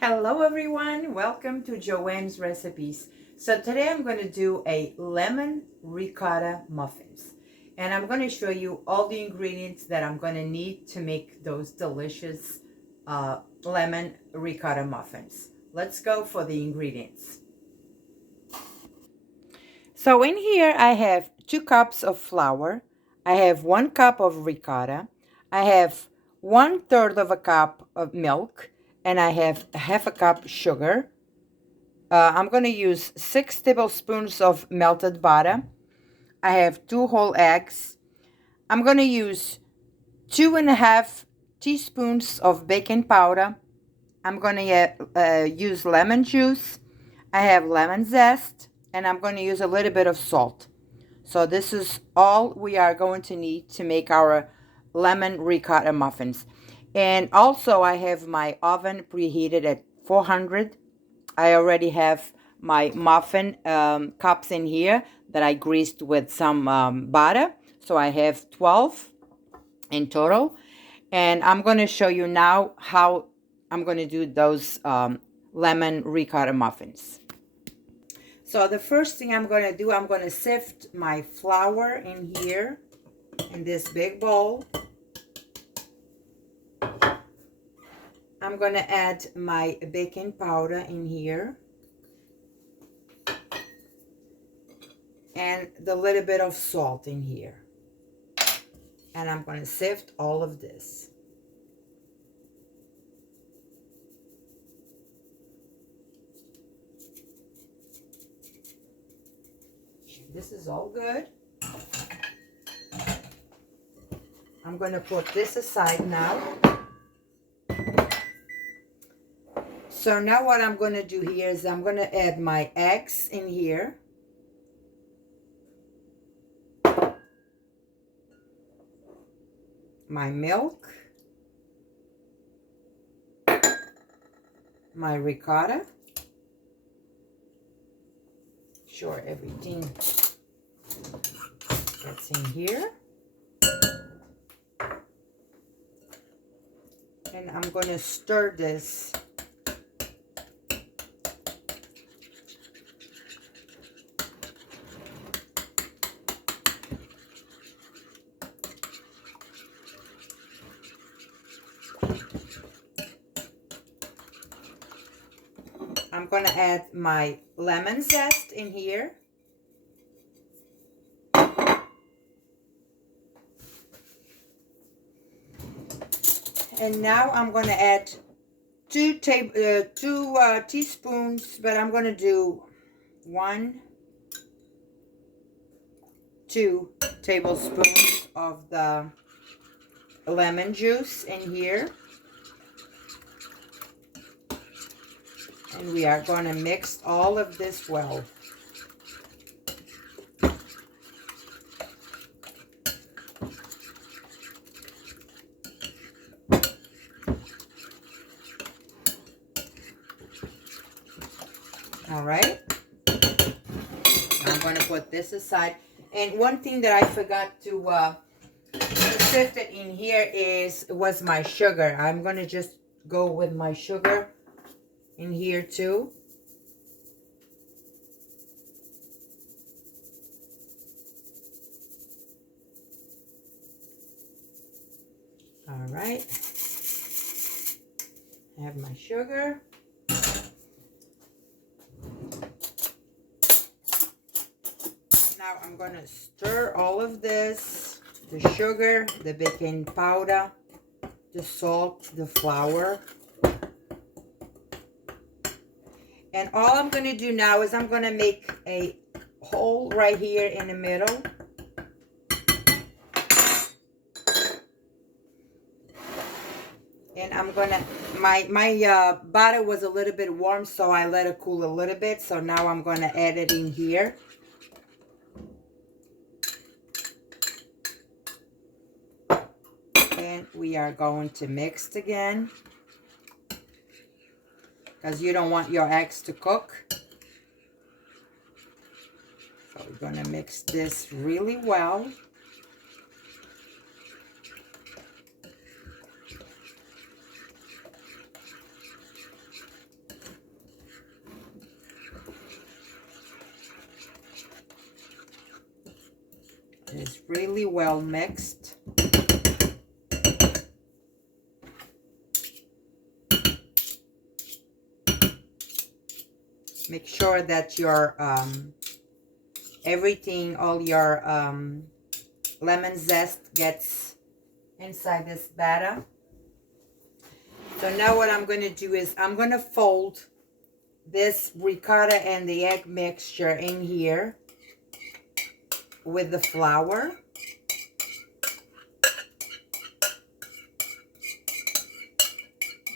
Hello everyone, welcome to Joanne's Recipes. So today I'm going to do a lemon ricotta muffins. And I'm going to show you all the ingredients that I'm going to need to make those delicious lemon ricotta muffins. Let's go for the ingredients. So in here I have 2 cups of flour. I have 1 cup of ricotta. I have 1/3 of a cup of milk. And I have half a cup sugar. I'm going to use 6 tablespoons of melted butter. I have 2 whole eggs. I'm going to use 2.5 teaspoons of baking powder. I'm going to use lemon juice. I have lemon zest. And I'm going to use a little bit of salt. So this is all we are going to need to make our lemon ricotta muffins. And also I have my oven preheated at 400. I already have my muffin cups in here that I greased with some butter. So I have 12 in total. And I'm going to show you now how I'm going to do those lemon ricotta muffins. So the first thing I'm going to do, I'm going to sift my flour in here in this big bowl. I'm going to add my baking powder in here. And the little bit of salt in here. And I'm going to sift all of this. This is all good. I'm going to put this aside now. So now what I'm going to do here is I'm going to add my eggs in here. My milk. My ricotta. Sure, everything that's in here. And I'm going to stir this. I'm going to add my lemon zest in here. And now I'm going to add 2 teaspoons, but I'm going to do 2 tablespoons of the lemon juice in here. And we are going to mix all of this well. All right. I'm going to put this aside. And one thing that I forgot to sift it in here was my sugar. I'm going to just go with my sugar in here too. All right. I have my sugar. Now I'm going to stir all of this, the sugar, the baking powder, the salt, the flour. And all I'm going to do now is I'm going to make a hole right here in the middle. And I'm going to, my butter was a little bit warm, so I let it cool a little bit. So now I'm going to add it in here. And we are going to mix again, because you don't want your eggs to cook. So we're going to mix this really well. is really well mixed. Make sure that your everything, all your lemon zest gets inside this batter. So now what I'm going to do is I'm going to fold this ricotta and the egg mixture in here with the flour.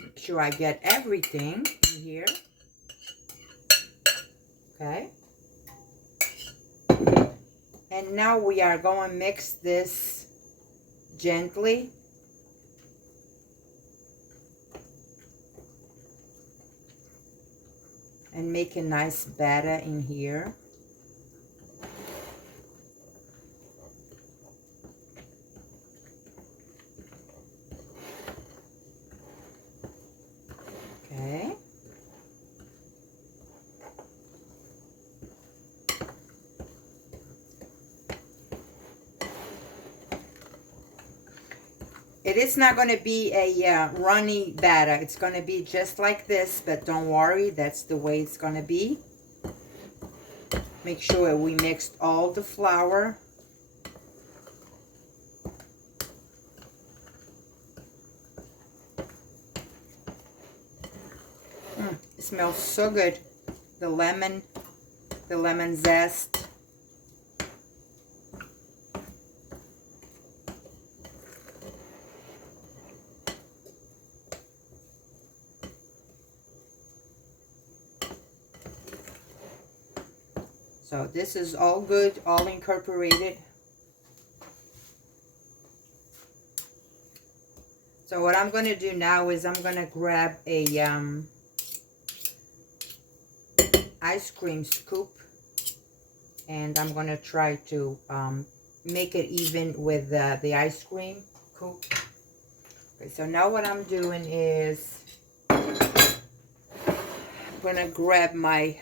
Make sure I get everything in here. Okay. And now we are going to mix this gently. And make a nice batter in here. Okay. It is not going to be a runny batter. It's going to be just like this, but don't worry, that's the way it's going to be. Make sure we mixed all the flour. It smells so good. The lemon zest. So this is all good, all incorporated. So what I'm going to do now is I'm going to grab a ice cream scoop, and I'm going to try to make it even with the ice cream scoop. Okay, so now what I'm doing is I'm going to grab my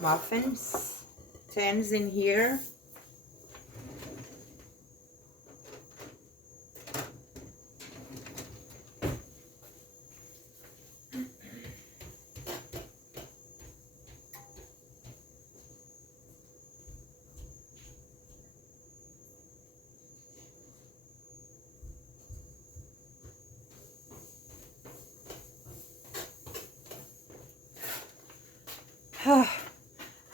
muffins tins in here.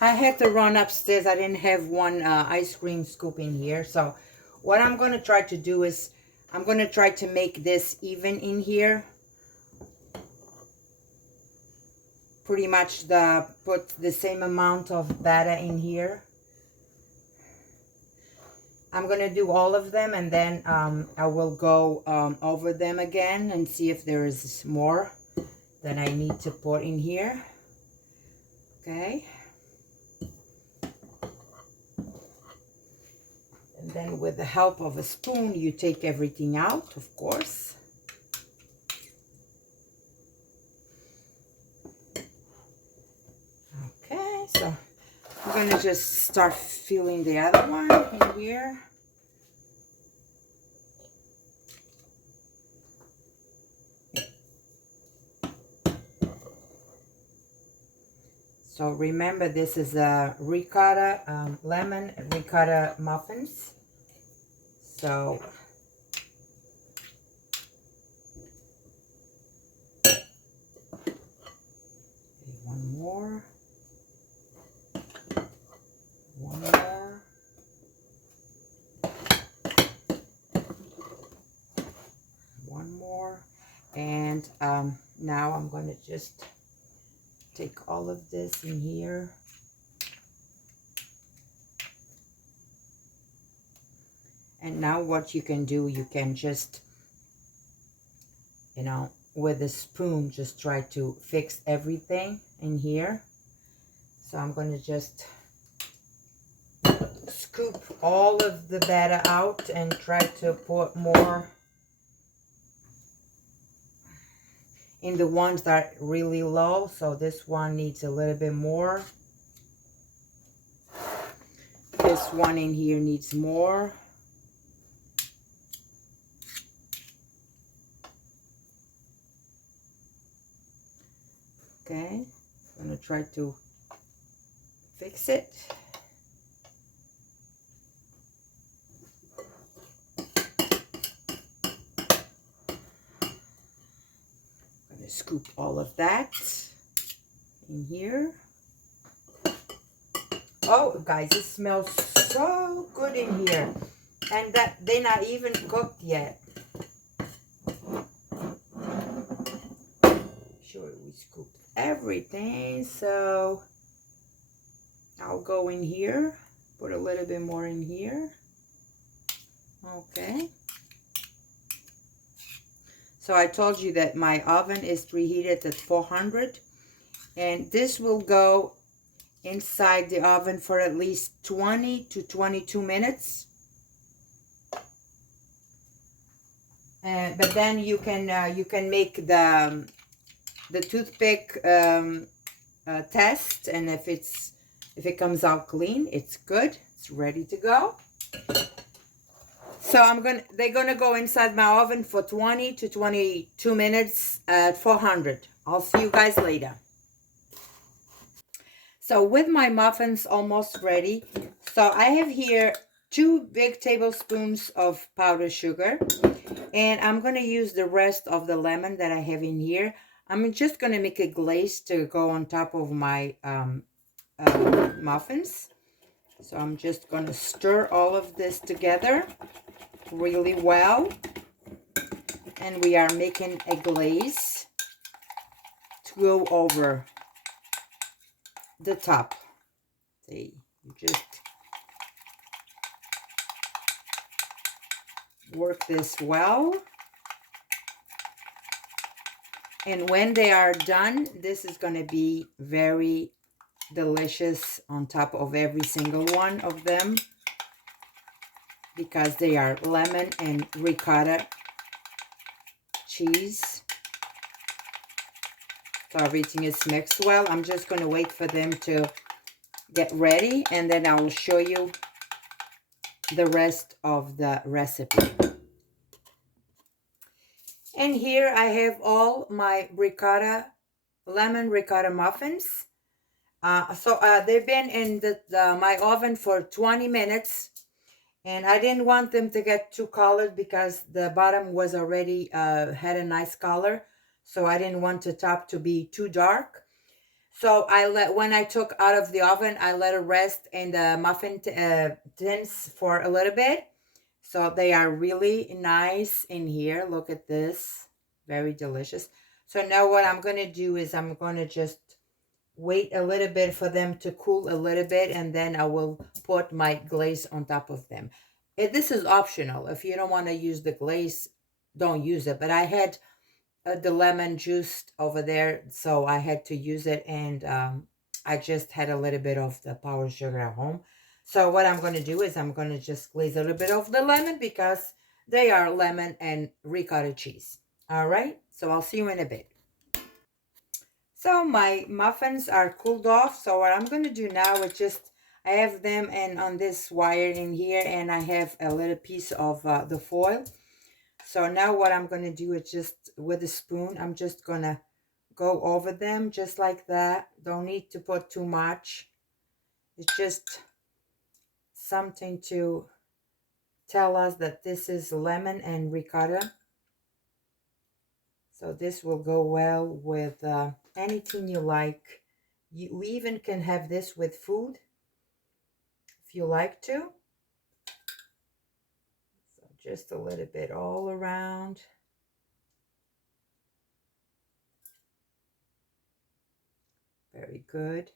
I had to run upstairs. I didn't have one ice cream scoop in here. So what I'm going to try to do is I'm going to try to make this even in here. Pretty much put the same amount of batter in here. I'm going to do all of them, and then I will go over them again and see if there is more that I need to put in here. Okay. And then with the help of a spoon, you take everything out, of course. Okay, so I'm going to just start filling the other one in here. So remember, this is a ricotta, lemon ricotta muffins. So one more. One more. One more. And now I'm going to just take all of this in here. And now what you can do, you can just, you know, with a spoon, just try to fix everything in here. So I'm going to just scoop all of the batter out and try to put more in the ones that are really low. So this one needs a little bit more. this one in here needs more. Okay, I'm gonna try to fix it. I'm gonna scoop all of that in here. Oh, guys, it smells so good in here. And that they're not even cooked yet. Sure, we scooped everything, so I'll go in here, put a little bit more in here. Okay. So I told you that my oven is preheated at 400, and this will go inside the oven for at least 20 to 22 minutes. But then you can make the toothpick test, and if it comes out clean, it's good. It's ready to go. So they're gonna go inside my oven for 20 to 22 minutes at 400. I'll see you guys later. So with my muffins almost ready, so I have here 2 big tablespoons of powdered sugar, and I'm gonna use the rest of the lemon that I have in here. I'm just gonna make a glaze to go on top of my muffins. So I'm just gonna stir all of this together really well, and we are making a glaze to go over the top. See, you just work this well, and when they are done, this is going to be very delicious on top of every single one of them, because they are lemon and ricotta cheese. So everything is mixed well. I'm just going to wait for them to get ready, and then I will show you the rest of the recipe. And here I have all my lemon ricotta muffins. They've been in my oven for 20 minutes, and I didn't want them to get too colored because the bottom was already had a nice color, so I didn't want the top to be too dark. So when I took out of the oven, I let it rest in the muffin tins for a little bit. So they are really nice in here. Look at this. Very delicious. So now what I'm going to do is I'm going to just wait a little bit for them to cool a little bit, and then I will put my glaze on top of them. This is optional. If you don't want to use the glaze, don't use it. But I had the lemon juice over there, so I had to use it, and I just had a little bit of the powdered sugar at home. So what I'm going to do is I'm going to just glaze a little bit of the lemon because they are lemon and ricotta cheese. All right, so I'll see you in a bit. So my muffins are cooled off. So what I'm going to do now is just, I have them and on this wire in here, and I have a little piece of the foil. So now what I'm going to do is just with a spoon, I'm just going to go over them just like that. Don't need to put too much. It's just something to tell us that this is lemon and ricotta. So this will go well with anything you like. We even can have this with food if you like to. So just a little bit all around. Very good.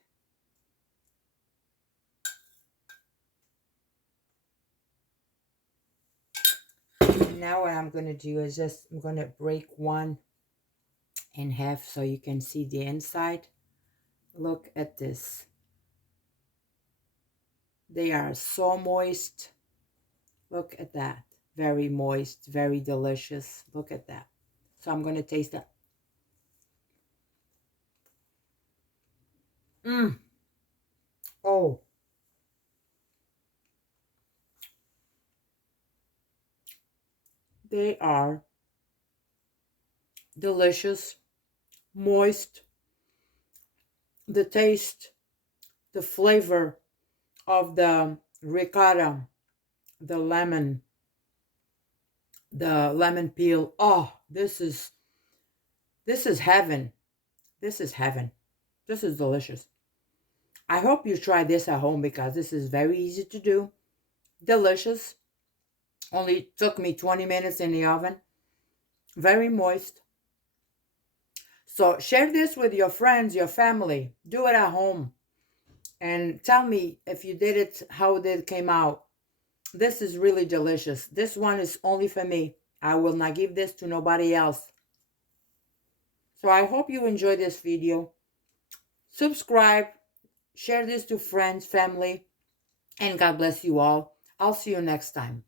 And now what I'm going to do is I'm going to break one in half so you can see the inside. Look at this. They are so moist. Look at that. Very moist, very delicious. Look at that. So I'm going to taste that. Oh. They are delicious, moist. The taste, the flavor of the ricotta, the lemon peel. Oh, this is heaven. This is heaven. This is delicious. I hope you try this at home because this is very easy to do. Delicious. Only took me 20 minutes in the oven. Very moist. So share this with your friends, your family. Do it at home. And tell me if you did it, how it came out. This is really delicious. This one is only for me. I will not give this to nobody else. So I hope you enjoyed this video. Subscribe, share this to friends, family, and God bless you all. I'll see you next time.